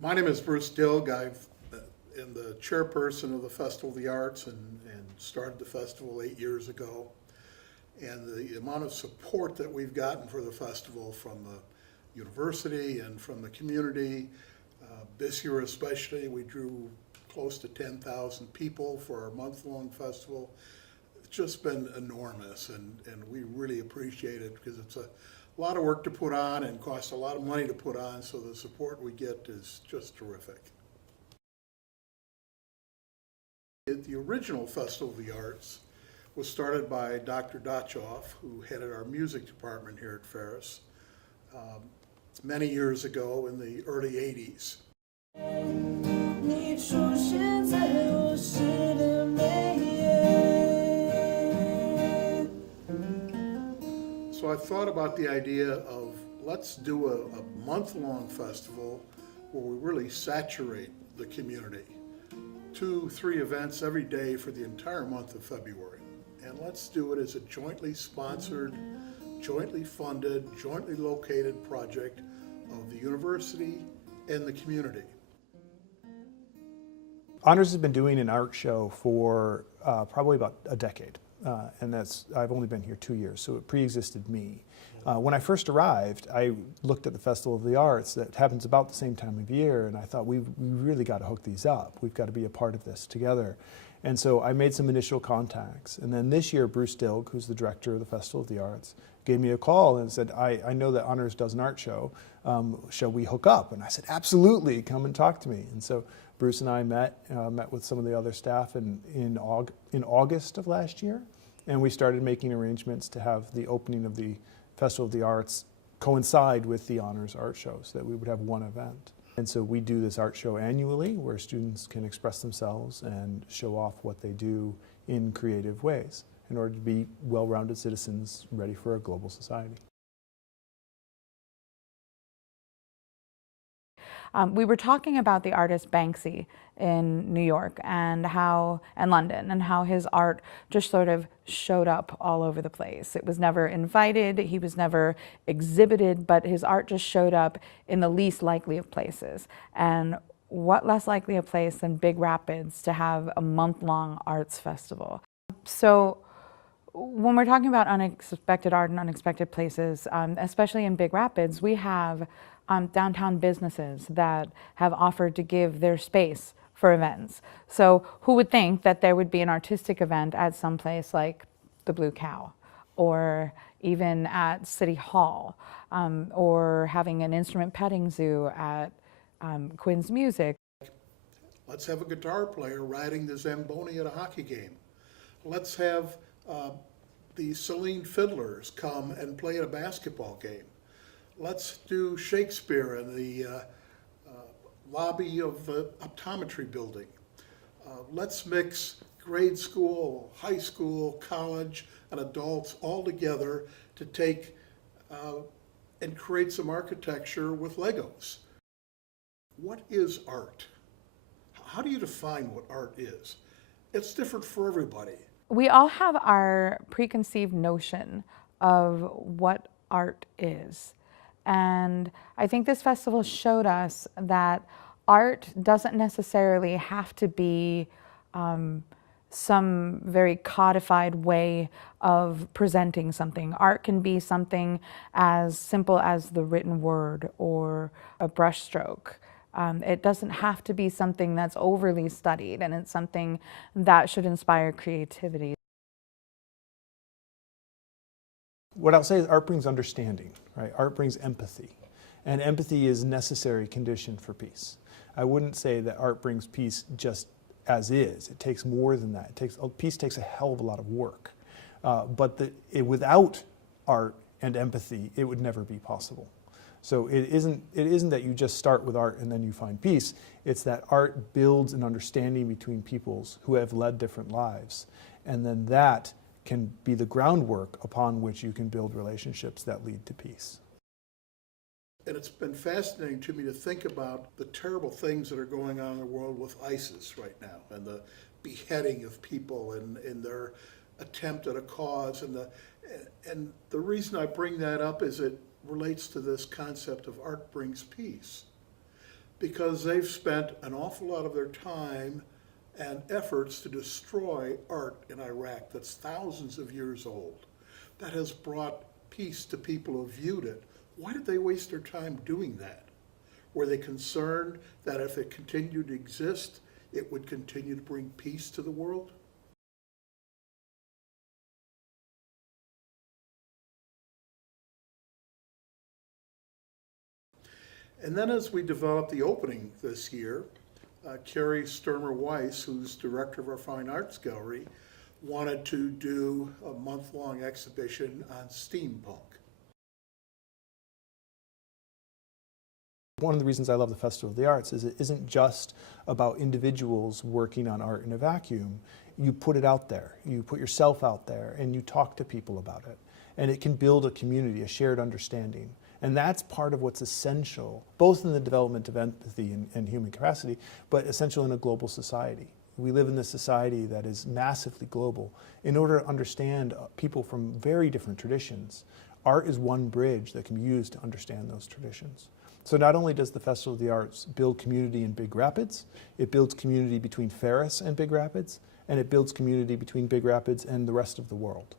My name is Bruce Dilg. I'm the chairperson of the Festival of the Arts and started the festival 8 years ago. And the amount of support that we've gotten for the festival from the university and from the community, this year especially, we drew close to 10,000 people for our month-long festival. It's just been enormous, and we really appreciate it because it's a lot of work to put on and costs a lot of money to put on, so the support we get is just terrific. The original Festival of the Arts was started by Dr. Dotchoff, who headed our music department here at Ferris many years ago in the early 80s. So I thought about the idea of let's do a month-long festival where we really saturate the community. 2-3 events every day for the entire month of February. And let's do it as a jointly sponsored, jointly funded, jointly located project of the university and the community. Honors has been doing an art show for probably about a decade. And I've only been here 2 years, so it pre-existed me. When I first arrived, I looked at the Festival of the Arts that happens about the same time of year, and I thought we really got to hook these up. We've got to be a part of this together. And so I made some initial contacts. And then this year, Bruce Dilg, who's the director of the Festival of the Arts, gave me a call and said, I know that Honors does an art show. Shall we hook up? And I said, absolutely, come and talk to me. And so Bruce and I met with some of the other staff in August of last year. And we started making arrangements to have the opening of the Festival of the Arts coincide with the Honors art show, so that we would have one event. And so we do this art show annually where students can express themselves and show off what they do in creative ways in order to be well-rounded citizens ready for a global society. We were talking about the artist Banksy in New York and London, and how his art just sort of showed up all over the place. It was never invited, he was never exhibited, but his art just showed up in the least likely of places. And what less likely a place than Big Rapids to have a month-long arts festival. So when we're talking about unexpected art and unexpected places, especially in Big Rapids, we have downtown businesses that have offered to give their space for events. So who would think that there would be an artistic event at some place like the Blue Cow, or even at City Hall, or having an instrument petting zoo at Quinn's Music. Let's have a guitar player riding the Zamboni at a hockey game. Let's have the Celine Fiddlers come and play at a basketball game. Let's do Shakespeare in the lobby of the optometry building. Let's mix grade school, high school, college, and adults all together to take and create some architecture with Legos. What is art? How do you define what art is? It's different for everybody. We all have our preconceived notion of what art is. And I think this festival showed us that art doesn't necessarily have to be some very codified way of presenting something. Art can be something as simple as the written word or a brushstroke. It doesn't have to be something that's overly studied, and it's something that should inspire creativity. What I'll say is art brings understanding, right? Art brings empathy, and empathy is a necessary condition for peace. I wouldn't say that art brings peace just as is. It takes more than that. Peace takes a hell of a lot of work, but without art and empathy, it would never be possible. So it isn't that you just start with art and then you find peace. It's that art builds an understanding between peoples who have led different lives, and then that can be the groundwork upon which you can build relationships that lead to peace. And it's been fascinating to me to think about the terrible things that are going on in the world with ISIS right now, and the beheading of people and their attempt at a cause. And the reason I bring that up is it relates to this concept of art brings peace. because they've spent an awful lot of their time and efforts to destroy art in Iraq that's thousands of years old, that has brought peace to people who viewed it. Why did they waste their time doing that? Were they concerned that if it continued to exist, it would continue to bring peace to the world? And then as we developed the opening this year, Carrie Sturmer-Weiss, who's director of our Fine Arts Gallery, wanted to do a month-long exhibition on steampunk. One of the reasons I love the Festival of the Arts is it isn't just about individuals working on art in a vacuum. You put it out there, you put yourself out there, and you talk to people about it. And it can build a community, a shared understanding. And that's part of what's essential, both in the development of empathy and human capacity, but essential in a global society. We live in this society that is massively global. In order to understand people from very different traditions, art is one bridge that can be used to understand those traditions. So not only does the Festival of the Arts build community in Big Rapids, it builds community between Ferris and Big Rapids, and it builds community between Big Rapids and the rest of the world.